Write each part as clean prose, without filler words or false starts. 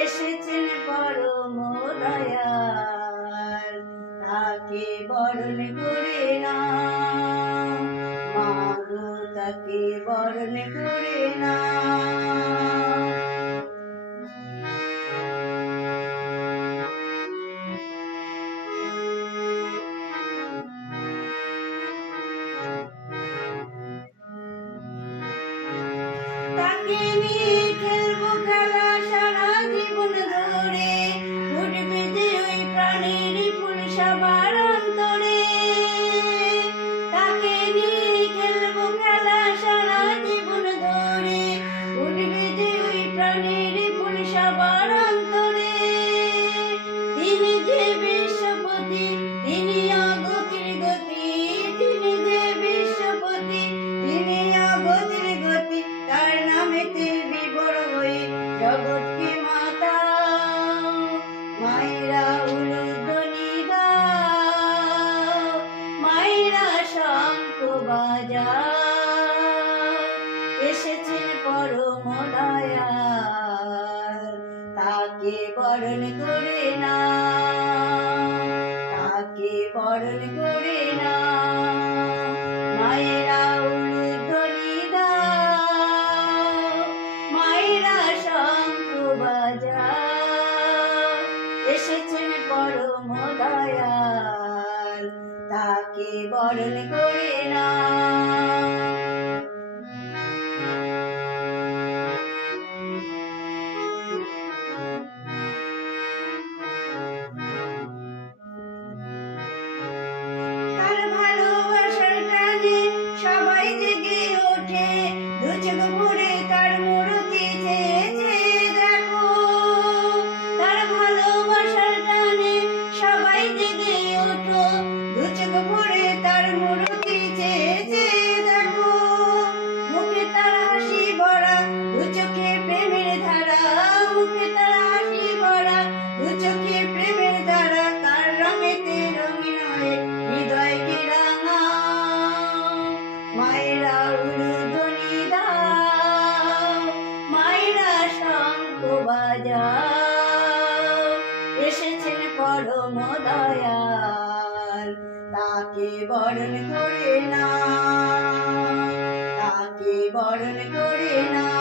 এসেছেন পরম দয়াল, তাকে বরণ করে নাও, মাগো তাকে বরণ করে নাও। তাকে নিয়ে খেলবো খেলা সারা জীবন ধরে, ফুটবে যে ওই প্রাণের ফুল সবার অন্তরে। তাকে নিয়ে খেলবো খেলা সারা জীবন ধরে, ফুটবে যে ওই প্রাণের ফুল সবার অন্তরে। তিনি যে বিশ্বপতি, তিনি অগতির গতি, তিনি যে বিশ্বপতি, তিনি অগতির গতি। তার নামেতে বিভোর হয়ে জগৎকে মাতাও, মায়েরা উলুধ্বনি দাও, মায়েরা শঙ্খ বাজাও। এসেছেন পরম দয়াল, তাকে বরণ করে নাও, তাকে বরণ করে নাও। মায়েরা উলুধ্বনি দাও, মায়েরা শঙ্খ বাজাও। এসেছেন পরম দয়াল, তাকে বরণ করে নাও। তার ভালোবাসার টানে সবাই জেগে ওঠে, দু চোখ ভরে তার মূর্তি চেয়ে চেয়ে দেখো। তার ভালোবাসার টানে সবাই জেগে ওঠো, দু চোখ ভরে তার মূর্তি চেয়ে চেয়ে দেখো। মুখে তার হাসি ভরা, দু চোখে প্রেমের ধারা, মুখে তার হাসি ভরা, দু চোখে প্রেমের ধারা। তার রঙেতে রঙিন হয়ে হৃদয়কে রাঙাও, মায়েরা উলুধ্বনি দাও, মায়েরা শঙ্খ বাজাও। এসেছেন পরম দয়াল, তাকে বরণ করে নাও, তাকে বরণ করে নাও।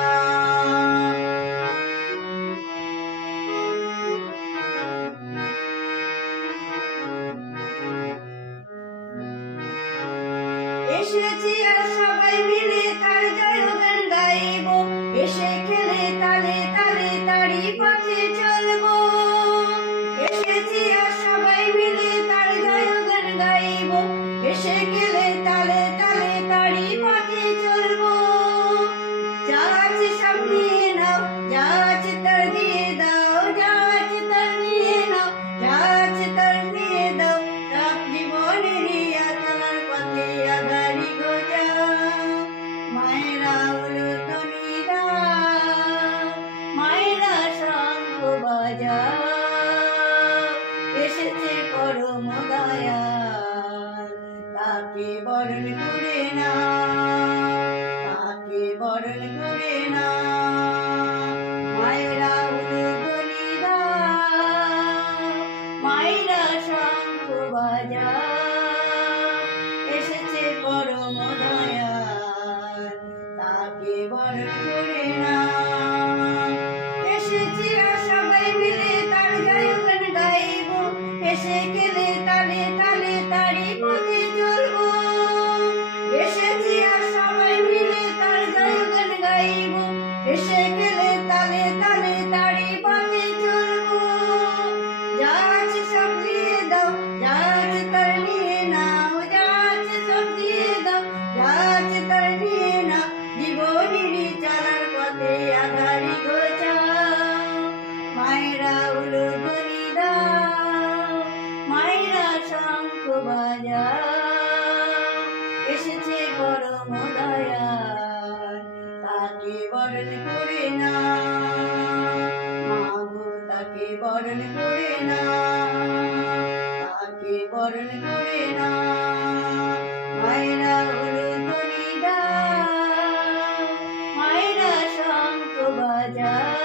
এসেছি আর সবাই মিলে তার জয়গান গাইব, এসে খেলে তালে তালে তারি পথে চলবো। এসেছি আর সবাই মিলে তার জয়গান গাইব, এসে খেলে তালে তালে তারি পথে চলবো। যা আছে সব নিয়ে নাও, যা আছে তার দিয়ে দাও, যা আছে তার নিয়ে নাও, যা আছে তার দিয়ে দাও। সব জীবনেরই আচলার পথে আগারি গোজাও, মায়েরা উলুধ্বনি দাও, মায়েরা শঙ্খ বাজাও। এসেছে পরম দয়াল, তাকে বরণ করে নাও, তাকে বরণ করে নাও। মায়েরা উলুধ্বনি দাও, মায়েরা শঙ্খ বাজাও। এসেছে পরম দয়াল, তাকে বরণ করে নাও। এসেছি আর সবাই মিলে তার জয়গান গাইব, এসে গেলে তালে তালে তারি পথে চলবো। এসেছি আর সবাই মিলে তার জয়গান গাইব, এসে গেলে তালে তালে তারি পথে চলবো। যা আছে সব দিয়ে দাও, যা আছে তার নিয়ে নাও, যা আছে সব দিয়ে দাও, যা আছে তার নিয়ে নাও। জীবনেরই চলার পথে আগারি গোছাও, মায়েরা উলুধ্বনি দাও, মায়েরা শঙ্খ বাজাও। এসেছে পরম দয়াল, তাকে বরণ করে নাও, মাগো তাকে বরণ করে নাও, তাকে বরণ করে নাও। মায়েরা উলুধ্বনি দাও, মায়েরা শঙ্খ বাজাও।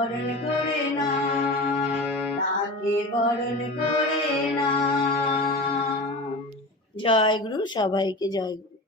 বরণ করে না, তাকে বরণ করে না। জয় গুরু, সবাইকে জয় গুরু।